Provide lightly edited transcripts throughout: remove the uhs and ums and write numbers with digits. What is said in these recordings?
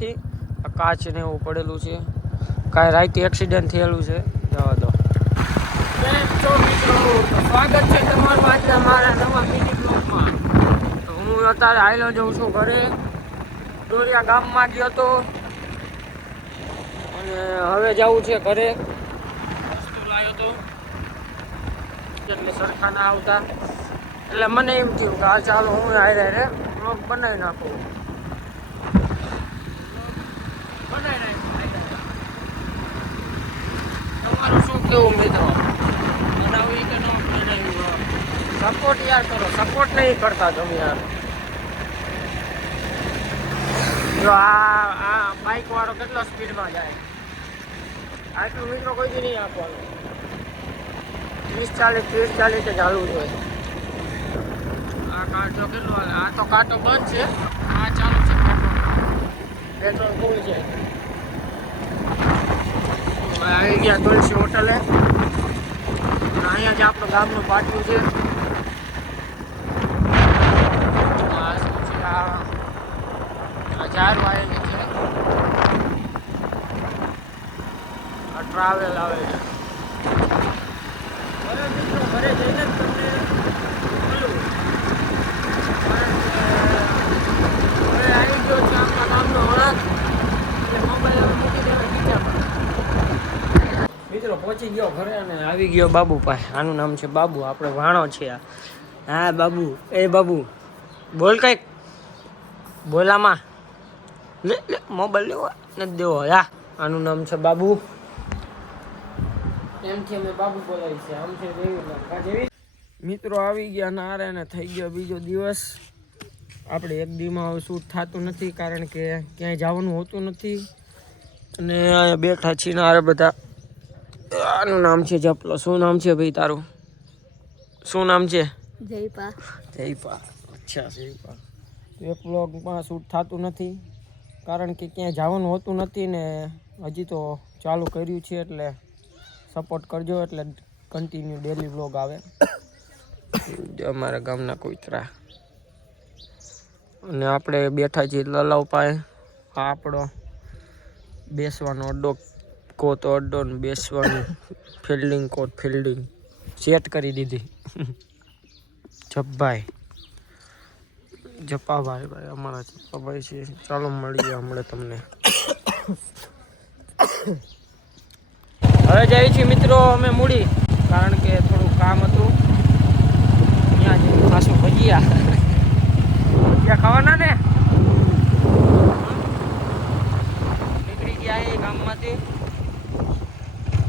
થી કાચ ને એવું પડેલું છે, કાંઈ રાઈતે એક્સિડન્ટ થયેલું છે. જવા દો. સ્વાગત છે તમારું આજના મારા નવા મિની બ્લોગમાં. તો હું અત્યારે આવેલો જઉં છું ઘરે. દોરિયા ગામમાં ગયો હતો અને હવે જવું છે ઘરે. વસ્તુ લાવ્યો હતો એટલે સરખા ના આવતા, એટલે મને એમ થયું કે આ ચાલો હું રે બ્લોગ બનાવી નાખું. તમારું શું કેવું મિત્રો? બનાવી કે ન બનાવી? સપોર્ટ યાર કરો, સપોર્ટ નહીં કરતા તમે યાર. જો આ બાઇક વાળો કેટલો સ્પીડમાં જાય, આટલું મિત્રો કોઈ બી નહીં આપવાનું. 30-40 જ ચાલવું જોઈએ. આ કાંટો કેટલો હાલે? આ તો કાંટો બંધ છે, આ ચાલુ છે કાંટો. પેટ્રોલ ફૂલ છે. આવી ગયા તુલસી હોટલે. અહીંયા જ આપણું ગામનું પાટિયું છે. આ શું છે? આ જાર વાયેલી છે. આ ટ્રાવેલ આવે છે. હવે મિત્રો ઘરે જઈને જ તમને મળું. હવે આવી ગયો છે આપણા ગામનો વળાંક. એટલે મોબાઈલ હવે મૂકી દેવા બીજા પર. મિત્રો પહોંચી ગયો ઘરે અને આવી ગયો બાબુ પાસે. આનું નામ છે બાબુ, આપણે વાણો છે. હા બાબુ, એ બાબુ બોલ કંઈક. બોલામાં લે મોબાઈલ લેવો નથી દેવો. યા આનું નામ છે બાબુ. એમથી અમે બાબુ બોલાવી છે. આમ છે જેવી. મિત્રો આવી ગયા નારે અને થઈ ગયો બીજો દિવસ. આપણે એક દીમાં હવે શૂટ થતું નથી, કારણ કે ક્યાંય જવાનું હોતું નથી. અને અહીંયા બેઠા છીએ નારે બધા. આનું નામ છે જપલો. શું નામ છે ભાઈ તારું? શું નામ છે? જયપા. જયપા, અચ્છા જયપા. એક બ્લોગમાં શૂટ થતું નથી, કારણ કે ક્યાંય જવાનું હોતું નથી ને હજી તો ચાલુ કર્યું છે, એટલે સપોર્ટ કરજો. એટલે કન્ટિન્યુ ડેલી બ્લોગ આવે. અમારા ગામના કૂતરા. અને આપણે બેઠા છીએ લલાવ પાસે. આપણો બેસવાનો અડ્ડો કો તો અડ્ડો ને બેસવાનું ફિલ્ડિંગ કોટ ફિલ્ડિંગ સેટ કરી દીધી. જપ્પાભાઈ, ભાઈ અમારા જપ્પાભાઈ છે. ચાલો મળીએ હમણાં તમને. હવે જઈએ છીએ મિત્રો અમે મૂડી, કારણ કે થોડું કામ હતું. ત્યાં જઈને પાછું ભજીયા ખાવાના ને. નીકળી ગયા એ ગામમાંથી.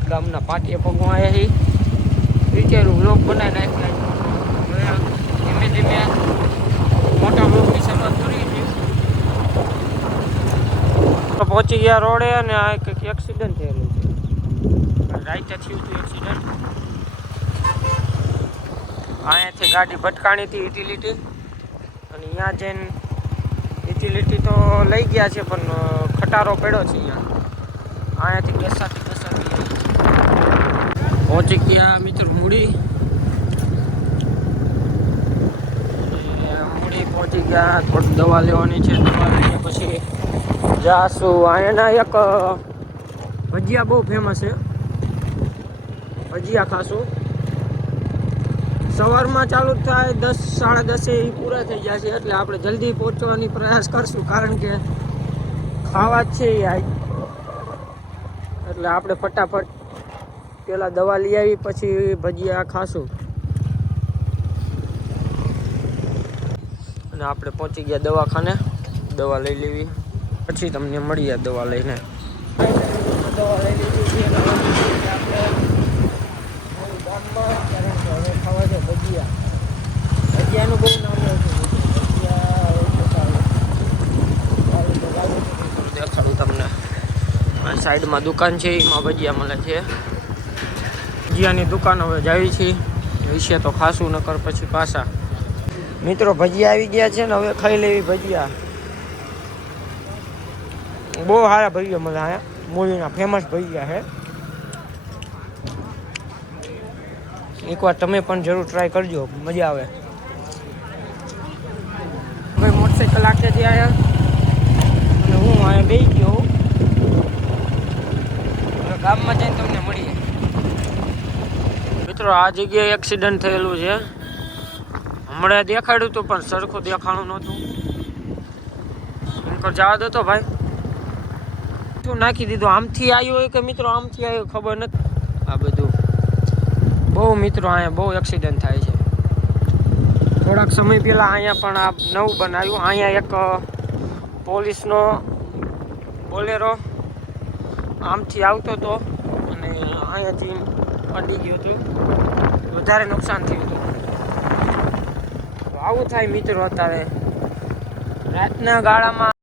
ગામના પાટીએ પગમાં આવ્યા છીએ. વિચારું બ્લોગ બનાવી નાખ્યા. ધીમે ધીમે મોટા બ્લોગની શરૂઆત કરી છે. પહોંચી ગયા રોડે અને આ કંઈક એક્સિડન્ટ થયેલું છે. રાઈતે થયું હતું એક્સિડન્ટ. અહીંયાથી ગાડી ભટકાણી હતી યુટિલિટી, અને અહીંયા જઈને યુટિલિટી તો લઈ ગયા છે, પણ ખટારો પડ્યો છે અહીંયાથી બેસાતી પહોંચી ગયા મિત્રો મૂડી. પહોંચી ગયા. થોડી દવા લેવાની છે. દવા લઈને પછી જાશું. અહીંયાના એક ભજીયા બહુ ફેમસ છે. ભજીયા ખાશું. સવારમાં ચાલુ થાય 10-10:30 એ પૂરા થઈ જાય છે, એટલે આપણે જલ્દી પહોંચવાની પ્રયાસ કરશું, કારણ કે ખાવા જ છે આજ. એટલે આપણે ફટાફટ પેલા દવા લઈ આવી, પછી ભજીયા ખાશું. અને આપણે પહોંચી ગયા દવાખાને. દવા લઈ લેવી, પછી તમને મળીએ દવા લઈને. દવા લઈ લીધી છે આપણે ગામમાં, કારણ કે હવે ખાવા છે ભજીયા. ભજીયાનું બહુ નામ છે. દેખાડું તમને. સાઈડમાં દુકાન છે, એમાં ભજીયા મળે છે. ભજીયાની દુકાન હવે જાવી છે. વિશે તો ખાસું નકર પછી પાછા. મિત્રો ભજીયા આવી ગયા છે ને, હવે ખાઈ લેવી ભજીયા. બહુ સારા ભજીયા મળે અહીંયા. મૂળીના ફેમસ ભજીયા છે. એકવાર તમે પણ જરૂર ટ્રાય કરજો, મજા આવે. હવે મોટરસાઇકલ આખેથી આવ્યા અને હું અહીંયા બેસી ગયો હું. હવે ગામમાં જઈને તમને મળીએ. મિત્રો આ જગ્યાએ એક્સિડન્ટ થયેલું છે. હમણાં દેખાડ્યું હતું પણ સરખું દેખાણું નહોતું. અંકર જવા દો તો ભાઈ. શું નાખી દીધું? આમથી આવ્યો હોય કે મિત્રો આમથી આવ્યો ખબર નથી. આ બધું બહુ મિત્રો અહીંયા બહુ એક્સિડન્ટ થાય છે. થોડાક સમય પહેલાં અહીંયા પણ આ નવું બનાવ્યું. અહીંયા એક પોલીસનો બોલેરો આમથી આવતો હતો અને અહીંયાથી અડી ગયું હતું. વધારે નુકસાન થયું હતું. આવું થાય મિત્રો અત્યારે રાતના ગાળામાં.